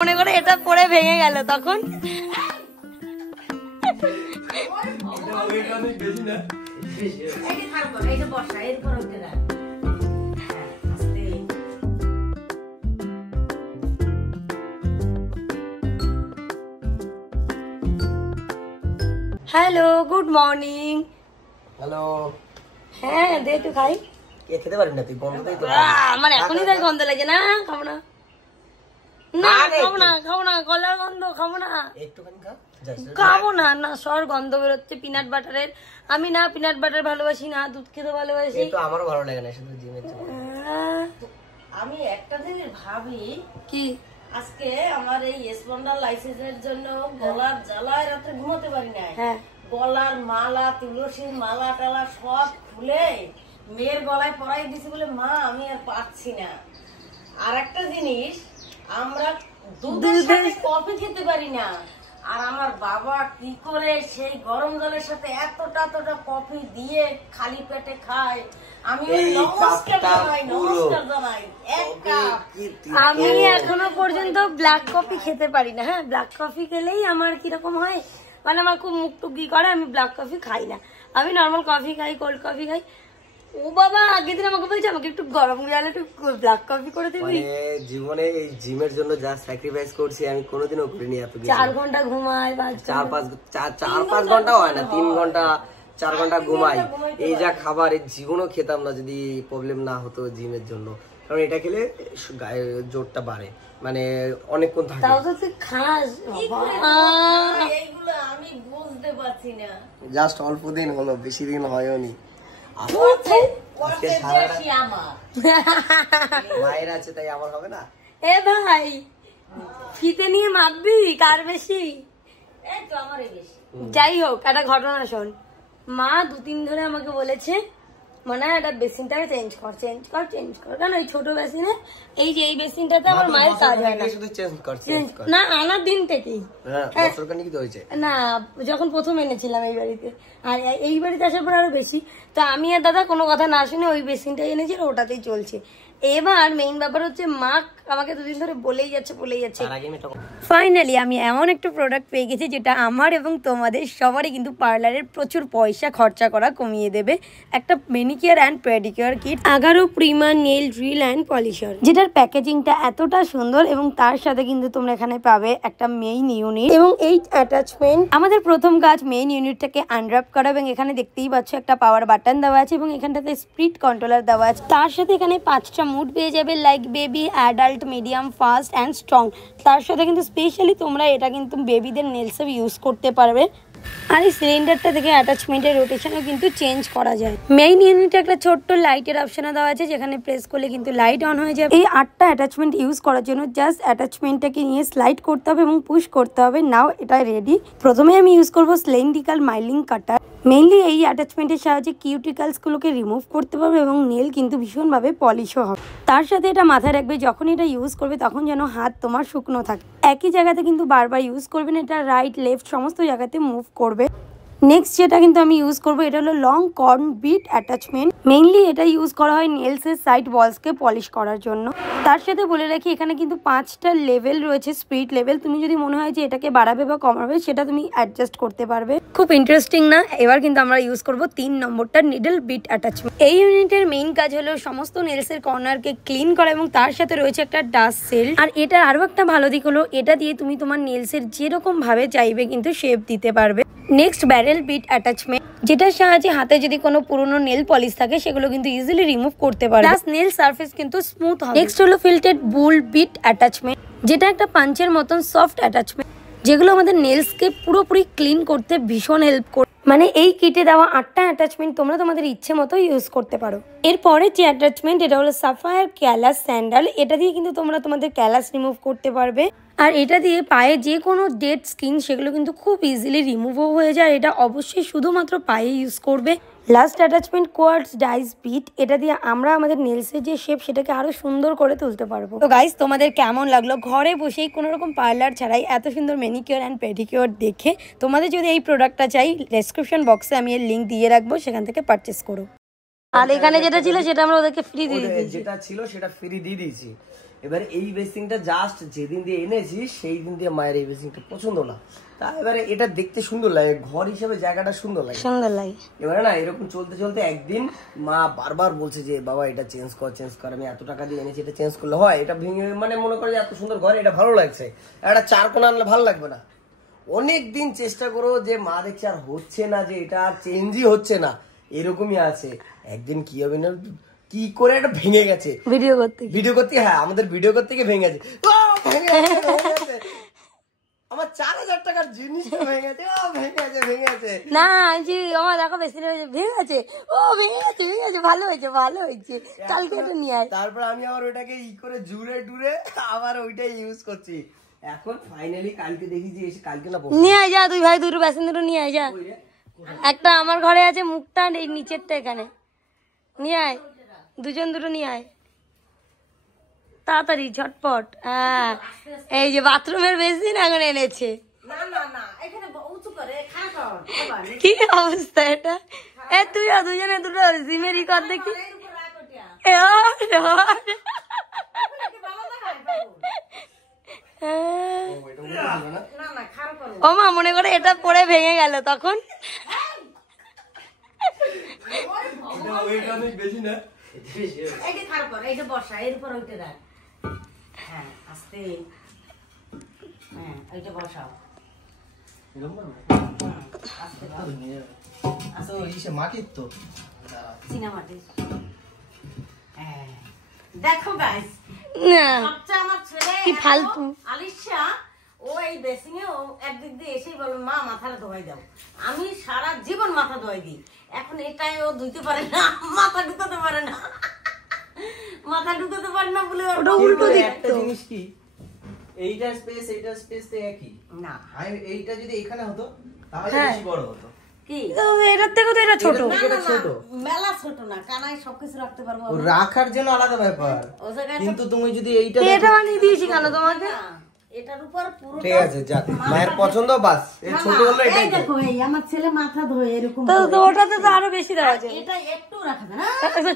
মনে করে এটা পরে ভেঙে গেল তখন হ্যালো গুড মর্নিং। হ্যালো। হ্যাঁ দে একটু খাই। খেতে পারবি না তুই, গন্ধটাই তো আমার এখনই তাই গন্ধ লাগে। না খাবো না, না খাবো না, খাবো না, গলার গন্ধ খাবো না, একটুখানি খা। খাবো না, না সর গন্ধ বেরোচ্ছে পিনাট বাটারের। আমি না পিনাট বাটার ভালোবাসি না দুধ খেতে ভালোবাসি। তো আমারও ভালো লাগে না শুধু জিমের জন্য। আমি একটা জিনিস ভাবি কি আজকে আমার এই স্পন্ডালাইসিসের জন্য গলার জ্বালায় রাতে ঘুমাতে পারি না। হ্যাঁ গলার মালা, তুলসীর মালা টালা সব খুলে মেয়ের গলায় পরাই দিছি বলে মা আমি আর পাচ্ছি না। আর একটা জিনিস, আমরা দুধের সাথে কফি খেতে পারি না। আর আমার বাবা কি করে সেই গরম জলের সাথে এতটা কফি দিয়ে খালি পেটে খায়। আমি নমস্কার জানাই এক কাপ। আমি এখনো পর্যন্ত ব্ল্যাক কফি খেতে পারি না। হ্যাঁ ব্ল্যাক কফি খেলেই আমার কিরকম হয়, মানে আমার খুব মুখ টুকি করে। আমি ব্ল্যাক কফি খাই না, আমি নর্মাল কফি খাই, কোল্ড কফি খাই। ও বাবা আগের দিন আমাকে বলছে আমাকে একটু গরম জলে একটু ব্ল্যাক কফি করে দিবি। মানে জীবনে এই জিমের জন্য যা স্যাক্রিফাইস করছি আমি কোনোদিনও করিনি এত কিছু। 4 ঘন্টা ঘুমাই, 4-5 ঘন্টা হয় না, 3 ঘন্টা 4 ঘন্টা ঘুমাই। এই যা খাবার এই জীবনও খেতাম না যদি প্রবলেম না হতো জিমের জন্য, কারণ এটা খেলে গায়ে জোরটা বাড়ে, মানে অনেকক্ষণ থাকে। তাও তো তুই খাস। এইগুলো আমি বুঝতে পারছি না। জাস্ট অল্প দিন হলো, বেশি দিন হয়নি। মায়ের আছে তাই আমার হবে না। এ ভাই ফিতে নিয়ে মাপবি কার বেশি? এই তো আমারই বেশি। যাই হোক একটা ঘটনা শোন। মা 2-3 ধরে আমাকে বলেছে মানে এটা বেসিনটাকে চেঞ্জ কর। কারণ এই ছোট বেসিনে এই যে এই বেসিনটাতে আমার মায়ের কাজ হয় না। শুধু চেঞ্জ কর না আনার দিন থেকেই। হ্যাঁ বছর খানিক তো হয়েছে না যখন প্রথম এনেছিলাম এই বাড়িতে, আর এই বাড়িতে আসার পর আরো বেশি। তো আমি আর দাদা কোনো কথা না শুনে ওই বেসিনটাই এনেছি, ওটাতেই চলছে। এবার মেইন ব্যাপার হচ্ছে মা আমাকে 2 দিন ধরে বলেই যাচ্ছে। ফাইনালি আমি এমন একটা প্রোডাক্ট পেয়ে গেছি যেটা আমার এবং তোমাদের সবারই কিন্তু পার্লারের প্রচুর পয়সা খরচা করা কমিয়ে দেবে। একটা manicure and pedicure kit 11 Prima nail drill and polisher, যেটার প্যাকেজিংটা এতটা সুন্দর এবং তার সাথে কিন্তু তোমরা এখানে পাবে একটা মেইন ইউনিট এবং এই অ্যাটাচমেন্ট। আমাদের প্রথম কাজ মেইন ইউনিটটাকে আনর্যাপ করা, এবং এখানে দেখতেই পাচ্ছ একটা পাওয়ার বাটন দেওয়া আছে এবং এখানটাতে স্পিড কন্ট্রোলার দেওয়া আছে। তার সাথে এখানে 5টা মুড পেয়ে যাবে, like baby, adult, medium, fast and strong. তার সাথে কিন্তু স্পেশালি তোমরা এটা কিন্তু বেবিদের নেলসে ইউজ করতে পারবে। আর এই সিলিন্ডারটা থেকে অ্যাটাচমেন্টের রোটেশনও কিন্তু চেঞ্জ করা যায়। মেইন ইউনিটে একটা ছোট্ট লাইটের অপশনও দেওয়া আছে, যেখানে প্রেস করলে কিন্তু লাইট অন হয়ে যাবে। এই 8টা অ্যাটাচমেন্ট ইউজ করার জন্য জাস্ট অ্যাটাচমেন্টটাকে নিয়ে স্লাইড করতে হবে এবং পুশ করতে হবে। নাও এটা রেডি। প্রথমে আমি ইউজ করবো সিলিন্ড্রিক্যাল মাইলিং কাটার। মেইনলি এই অ্যাটাচমেন্টের সাহায্যে কিউটিকালসগুলোকে রিমুভ করতে পারবে এবং নেল কিন্তু ভীষণভাবে পলিশও হবে। তার সাথে এটা মাথায় রাখবে যখন এটা ইউজ করবে তখন যেন হাত তোমার শুকনো থাকে। একই জায়গাতে কিন্তু বারবার ইউজ করবে না, এটা রাইট লেফট সমস্ত জায়গাতে মুভ করবে। নেক্সট যেটা কিন্তু আমি ইউজ করবো এটা হলো long corn bit attachment. Mainly এটা ইউজ করা হয় নেলসের সাইড ওয়ালসকে পলিশ করার জন্য। তার সাথে বলে রাখি এখানে কিন্তু 5টা লেভেল রয়েছে, স্পিড লেভেল। তুমি যদি মনে হয় যে এটাকে বাড়াবে বা কমাবে সেটা তুমি অ্যাডজাস্ট করতে পারবে। খুব ইন্টারেস্টিং না? এবার কিন্তু আমরা ইউজ করবো 3 নম্বরটা নিডল বিট অ্যাটাচমেন্ট। এই ইউনিটের মেইন কাজ হলো সমস্ত নেলসের কর্নারকে ক্লিন করা এবং তার সাথে রয়েছে একটা ডাস্ট সেল। আর এটা আরো একটা ভালো দিক হলো এটা দিয়ে তুমি তোমার নেলসের যেরকম ভাবে চাইবে কিন্তু শেপ দিতে পারবে। নেক্সট ব্যারেল বিট অ্যাটাচমেন্ট, যেটার সাহায্যে হাতে যদি কোনো পুরনো নেল পলিশ থাকে সেগুলো কিন্তু ইজিলি রিমুভ করতে পারবে, প্লাস নেল সারফেস কিন্তু স্মুথ হবে। নেক্সট হলো ফিল্টেড বুল বিট অ্যাটাচমেন্ট, যেটা একটা পাঞ্চের মতন সফট অ্যাটাচমেন্ট, যেগুলো আমাদের নেলসকে পুরোপুরি ক্লিন করতে ভীষণ হেল্প করে। মানে এই কিটে দেওয়া 8টা অ্যাটাচমেন্ট তোমরা তোমাদের ইচ্ছে মতো ইউজ করতে পারো। এরপরে যে অ্যাটাচমেন্ট এটা হলো সাফায়ার ক্যালাস স্যান্ডাল। এটা দিয়ে কিন্তু তোমরা তোমাদের ক্যালাস রিমুভ করতে পারবে। আর এটা দিয়ে পায়ে যে কোনো ডেড স্কিন সেগুলো কিন্তু খুব ইজিলি রিমুভও হয়ে যায়। এটা অবশ্যই শুধুমাত্র পায়ে ইউজ করবে। Last attachment quartz dice bit, এটা দিয়ে আমরা আমাদের নেলসের যে শেপ সেটাকে আরো সুন্দর করে তুলতে পারবো। তো গাইস তোমাদের কেমন লাগলো ঘরে বসেই কোনো রকম পার্লার ছাড়াই এত সুন্দর ম্যানিকিউর অ্যান্ড পেডিকিউর দেখে? তোমাদের যদি এই প্রোডাক্টটা চাই ডেসক্রিপশন বক্সে আমি এর লিঙ্ক দিয়ে রাখবো, সেখান থেকে পারচেস করো। আর এখানে যেটা ছিল সেটা আমরা ওদেরকে ফ্রি দিয়ে দিয়েছি। যেটা ছিল সেটা ফ্রি দিয়ে দিয়েছি। এবারে এই বেসিংটা জাস্ট যেদিন দিয়ে এনেছি সেই দিন দিয়ে মায়ের এই বেসিংটা পছন্দ না, তা এবারে এটা দেখতে সুন্দর লাগে, ঘর হিসেবে জায়গাটা সুন্দর লাগে। এবারে না এরকম চলতে চলতে একদিন মা বারবার বলছে যে বাবা এটা চেঞ্জ কর, আমি এত টাকা দিয়ে এনেছি, এটা চেঞ্জ করলে হয়, এটা ভেঙে মানে মনে করে যে এত সুন্দর ঘর, এটা ভালো লাগছে, একটা 4 কোণা আনলে ভালো লাগবে না। অনেক দিন চেষ্টা করো যে মা দেখছে আর হচ্ছে না, যে এটা আর চেঞ্জই হচ্ছে না, এরকমই আছে। একদিন কি হবে না কি করে এটা ভেঙে গেছে ভিডিও করতে, হ্যাঁ আমাদের ভিডিও করতে গিয়ে ভেঙে গেছে, আমার 4000 টাকার জিনিসটা ভেঙে গেছে, ভেঙে গেছে না আমার দেখো বেশি ভেঙে গেছে, ভালো হয়েছে কালকে এটা নিয়ে আয়। তারপর আমি আবার ওইটাকে করে জুড়ে টুরে আবার ওইটাই ইউজ করছি। এখন ফাইনালি কালকে দেখি যে এসে কালকে না নিয়ে আয় যা, দুই ভাই দুটো বেসিন দুটো নিয়ে আয় যা, একটা আমার ঘরে আছে মুখটা, এই নিচেরটা এখানে নিয়ে আয়, দুজন দুটো নিয়ে আয় তাড়াতাড়ি ঝটপট। হ্যাঁ এই যে বাথরুমের বেসিন এখন এনেছে, কি অবস্থা এটা, তুই দুজনে দুটো জিমেরি কর দেখি, ও মা মনে করে এটা পরে ভেঙে গেল তখন, মাটির তো দেখো গাইস, সবচেয়ে আমার ছেলে কি ফালতু আলিশা, ও এই বেসিং এ একদিক দিয়ে এসেই বলে মা মাথাটা ধোয়াই দাও, আমি সারা জীবন মাথা ধোয়াই দিই, এখন এটাই ও ধুইতে পারে না, মাথা ঢুকাতে পারে না, বলে ওটা উল্টো দিক। একটা জিনিস কি এইটার স্পেস তো একই না, এইটা যদি এখানে হতো তাহলে বেশি বড় হতো, কি এটার থেকে তো এটা ছোট, মেলা ছোট না, কানায় সবকিছু রাখতে পারবো, রাখার জন্য আলাদা ব্যাপার, কিন্তু তুমি যদি এইটা এটা বানিয়ে দিয়েছি কেন তোমাকে, এটার উপর পুরো ঠিক আছে যাক, মায়ের পছন্দ বাস, এই ছোট হলো এটাই দেখো, এই আমার ছেলে মাথা ধোয় এরকম, তো ওটাতে তো আরো বেশি দেওয়া যায়, এটা একটু রাখা না,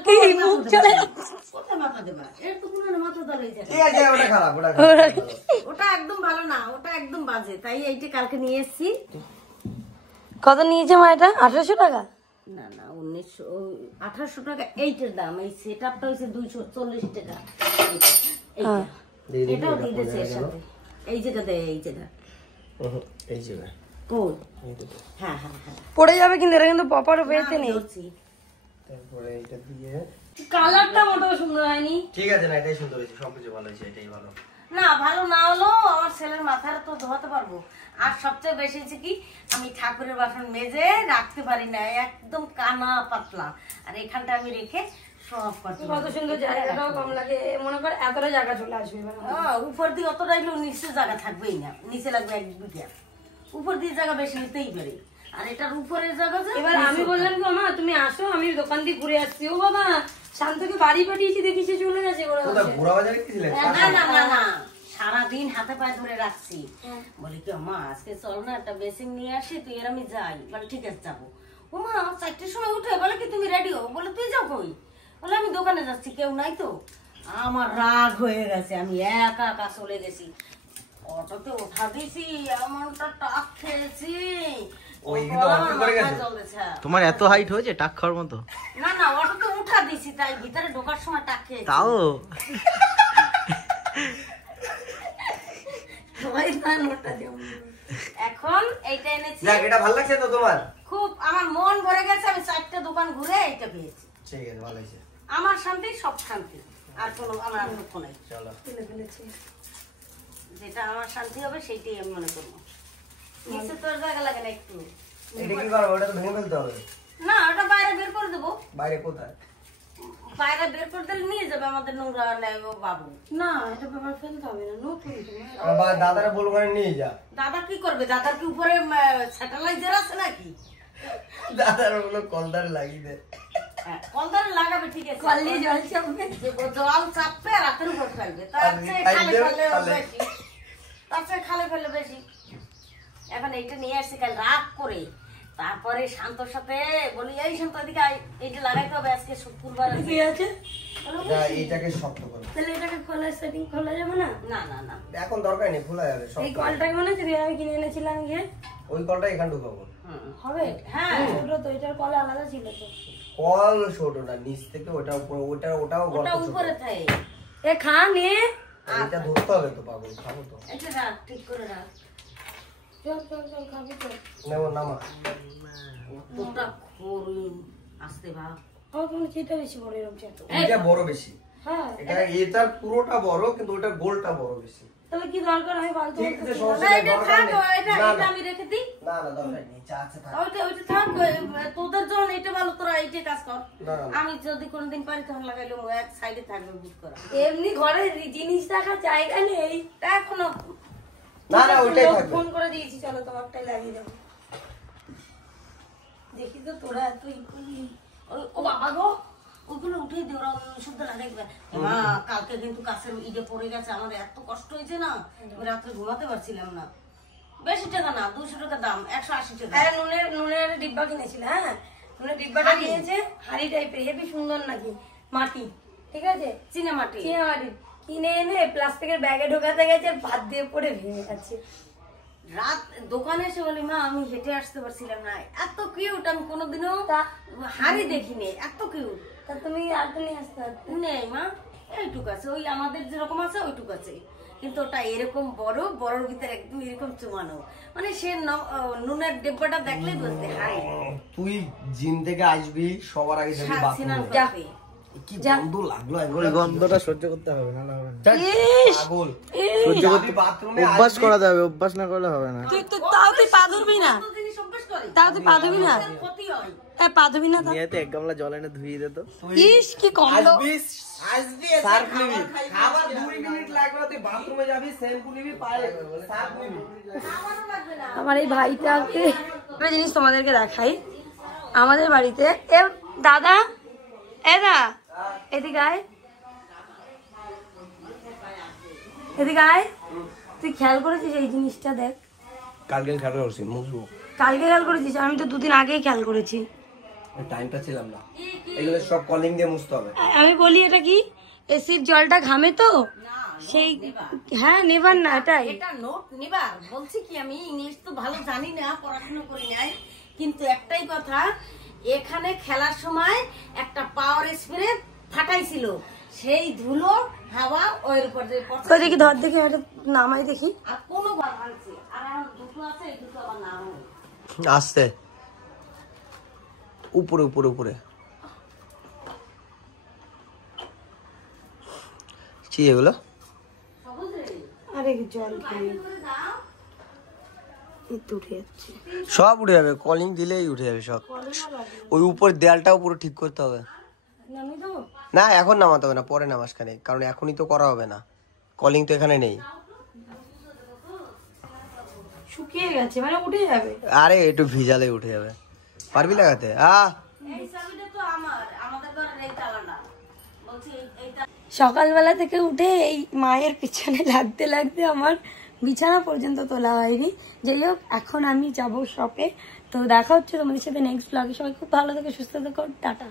কি মুখ চলে কোথায় মাথা দেবা, এর তো পুরো মাথা ধরে যায়, ঠিক আছে ওটা খারাপ, ওটা একদম ভালো না, ওটা একদম বাজে, তাই এইটা কালকে নিয়ে এসেছি। কত নিয়েছে মা এটা? 1800 টাকা? না 1800 টাকা এইটার দাম, এই সেটআপটা হইছে 240 টাকা, এটাও দিয়েছে এর সাথে, এই জায়গাতে এই জায়গা কই, হ্যাঁ পড়ে যাবে কিন্তু, এটা কিন্তু পপার বেতে নেই, তারপরে এটা দিয়ে কালারটা মোটেও সুন্দর হয়নি, ঠিক আছে না এটাই সুন্দর হয়েছে, সবকিছু ভালো হয়েছে, এটাই ভালো না, ভালো না হলো আমার ছেলের মাথার তো ধোয়াতে পারবো, আর সবচেয়ে বেশি হচ্ছে কি আমি ঠাকুরের বাসন মেজে রাখতে পারি না, একদম কানা পাতলা, আর এখানটা আমি রেখে সব কত সুন্দর, জায়গাটাও কম লাগে, মনে কর এতটা জায়গা চলে আসবে, উপর দিয়ে অতটা এগুলো নিচে জায়গা থাকবেই না, নিচে লাগবে 1 বিঘা, উপর দিয়ে জায়গা বেশি নিতেই পারে, আর এটার উপরের জায়গা। এবার আমি বললাম কি মা তুমি আসো, আমি দোকান দিয়ে ঘুরে আসছি, ও বাবা শান্তকে বাড়ি পাঠিয়েছি, দেখি সে চলে গেছে, না সারাদিন হাতে পায়ে ধরে রাখছি, বলি কি মা আজকে চল না একটা বেসিং নিয়ে আসি, তুই আর আমি যাই, বলে ঠিক আছে যাবো, ও মা আমার 4টার সময় উঠে বলে কি তুমি রেডি হো, বলে তুই যাও কই, বলে আমি দোকানে যাচ্ছি, কেউ নাই তো, আমার রাগ হয়ে গেছে, আমি একা একা চলে গেছি, অটোতে উঠা দিছি, এমনটা টাক খেয়েছি, তোমার এত হাইট হয়েছে টাক খাওয়ার মতো? না অটোতে উঠা দিছি, তাই ভিতরে ঢোকার সময় টাক খেয়েছি, তাও এখন এইটা এনেছি, এটা ভালো লাগছে তো তোমার, খুব আমার মন ভরে গেছে, আমি 4টা দোকান ঘুরে এইটা পেয়েছি, ঠিক আছে ভালো হয়েছে, আমার শান্তি সব শান্তি, আর কোনো আমার দুঃখ নাই, যেটা আমার শান্তি হবে সেইটাই আমি মনে করবো, নিচে তো জায়গা লাগে না একটু, এটা কি করবো, ওটা তো ভেঙে ফেলতে হবে, না ওটা বাইরে বের করে দেবো, বাইরে কোথায়, বাইরে বের করে দিলে নিয়ে যাবে আমাদের নোংরা নেবো বাবু, না এটা ব্যাপার ফেলতে হবে না, নতুন দাদারা বলবো নিয়ে যা, দাদা কি করবে, দাদার কি উপরে স্যাটেলাইজার আছে নাকি, দাদার বলো কলদার লাগিয়ে দে, কলদারে লাগাবে, ঠিক আছে, কললে জল চাপবে, জল চাপবে আর রাতের উপর ফেলবে, তার চেয়ে খালে ফেললে বেশি, এখন এইটা নিয়ে আসছি কাল রাগ করে, তারপরে শান্তর সাথে বলি এই শান্ত এদিকে আয়, এইটা লাগাইতে হবে আজকে শুক্রবার আছে। কি আছে এইটাকে শক্ত করো। তাহলে এটাকে খোলা সেটিং খোলা যাবে না? না না না এখন দরকার নেই, খোলা যাবে সব। এই কলটাই মনে হচ্ছে তুই আমি কিনে এনেছিলাম গিয়ে, ওই কলটা এখান ঢুকাবো। হবে? হ্যাঁ ছোট তো, এটার কল আলাদা ছিল তো। কল ছোট না, নিচ থেকে ওটা উপরে, ওটাও ওটা গর্ত ছোট। উপরে থাকে। এ খা নে, এটা ধরতে হবে তো পাগল, খাবো তো। এটা রাখ, ঠিক করে রাখ। চল চল চল খাবি তো। নেবো নামা। তোটা খোল আসতে ভাব। আমার মনে হচ্ছে এটা বেশি বড় এরকম ছোট। এটা বড় বেশি। হ্যাঁ, এটার পুরোটা বড়, কিন্তু ওটা গোলটা বড় বেশি। তাহলে কি দরকার? আমি ফালতু ঠিক আছে, বলতেছি। সমস্যা না নেই, এটা দরকার থাক, নেই। এটা না, এটা না। আমি রেখে দিই। না না দরকার নেই, যা আছে থাক। ওইটা থাক, তোদের যখন এটা ভালো তোরা এইটা কাজ কর। না, না। আমি যদি কোনোদিন পারি তখন লাগাইলে এক সাইডে থাকবে বুক করা। এমনি ঘরে জিনিস রাখার জায়গা নেই। তা এখনো না না ওইটাই থাকবে। ফোন করে দিয়েছি, চলো তোমারটাই লাগিয়ে দেবো। দেখি তো তোরা এত ই করলি। ও বাবা গো, ওগুলো উঠে দিয়ে ওরা শুদ্ধ লাগাইবে। মা কালকে কিন্তু কাছের ইডে পড়ে গেছে, আমাদের এত কষ্ট হয়েছে না, আমি রাত্রে ঘুমাতে পারছিলাম না। বেশি টাকা না, 200 টাকা দাম, 180 টাকা। হ্যাঁ, নুনের ডিব্বা কিনেছিল। হ্যাঁ, নুনের ডিব্বাটা কিনেছে, হাড়ি টাইপের, হেবি সুন্দর নাকি, মাটি, ঠিক আছে, চিনামাটি। চিনামাটি কিনে এনে প্লাস্টিকের ব্যাগে ঢোকাতে গেছে, ভাত দিয়ে পড়ে ভেঙে গেছে। রাত দোকানে এসে বলি মা আমি হেঁটে আসতে পারছিলাম না, এত কিউট, আমি কোনোদিনও হাড়ি দেখিনি, এত কিউট। তা তুমি আরেকটা নিয়ে আসতে পারতে। নেই মা, এইটুক আছে, ওই আমাদের যেরকম আছে ওইটুক আছে, কিন্তু ওটা এরকম বড়, বড়র ভিতরে একদম এরকম চুমানো, মানে সে নুনের ডিব্বাটা দেখলেই বুঝতে হাড়ি। তুই জিম থেকে আসবি, সবার আগে যাবি স্নান বাথরুমে। করতে। কি গন্ধ লাগলো একবার। ওই গন্ধটা সহ্য করতে হবে না, হবে না। পাগল। সহ্য করতে বাথরুমে অভ্যাস করাতে হবে, অভ্যাস না করলে হবে না। তাও তুই পা ধরবি না, কত জিনিস অভ্যাস করে, তাও তুই পা ধরবি না, ক্ষতি হয়। পা ধরবি না। নিয়েতে এক গামলা জল এনে ধুয়ে দে তো। ইস কি কমলো। আসবি সার্ফ নিবি, খাবার 2 মিনিট লাগবে, তুই বাথরুমে যাবি, শ্যাম্পু নিবি, পায়ে সার্ফ নিবি। আমার এই ভাইটাকে একটা জিনিস তোমাদেরকে দেখাই। আমাদের বাড়িতে দাদা, দা এদিকে আয়, এদিকে আয়। তুই খেয়াল করেছিস এই জিনিসটা? দেখ, কালকে খেয়াল করছি, মুখবো কালকে খেয়াল করেছিস? আমি তো 2 দিন আগেই খেয়াল করেছি। টাইমটা ছিলাম না, এগুলো সব কলিং দিয়ে মুছতে হবে। আমি বলি এটা কি, এসির জলটা ঘামে তো সেই। হ্যাঁ, নেবার না, এটাই। এটা নোট নিবার বলছি কি, আমি ইংলিশ তো ভালো জানি না, পড়াশোনা করি নাই, কিন্তু একটাই কথা, এখানে খেলার সময় একটা পাওয়ার স্প্রে ফাটাইছিল, সেই ধুলো হাওয়া ওর উপর দিয়ে পড়ছে। তো দেখি, ধর দেখি, এটা নামাই দেখি। আর কোনো বার ভাঙছে, আর আমার দুটো আছে, এই দুটো আবার না হয়। আস্তে, উপরে উপরে উপরে। কি এগুলো? আরে জল খেয়ে উঠে যাচ্ছে। সব উঠে যাবে, কলিং দিলেই উঠে যাবে সব। ওই উপর দেয়ালটাও পুরো ঠিক করতে হবে। নামিয়ে দেবো? না এখন নামাতে হবে না, পরে নামাস খানে, কারণ এখনই তো করা হবে না, কলিং তো এখানে নেই। শুকিয়ে গেছে, মানে উঠে যাবে। আরে একটু ভিজালে উঠে যাবে, পারবি লাগাতে? এই চাবিটা তো আমাদের ঘরের এই তালাটা, বলছি এইটা। সকালবেলা থেকে উঠে এই মায়ের পিছনে লাগতে লাগতে আমার বিছানা পর্যন্ত তোলা হয়নি। যাই হোক, এখন আমি যাবো শপে। তো দেখা হচ্ছে তোমাদের সাথে নেক্সট ব্লগে। সবাই খুব ভালো থেকে সুস্থ থেকো, টাটা।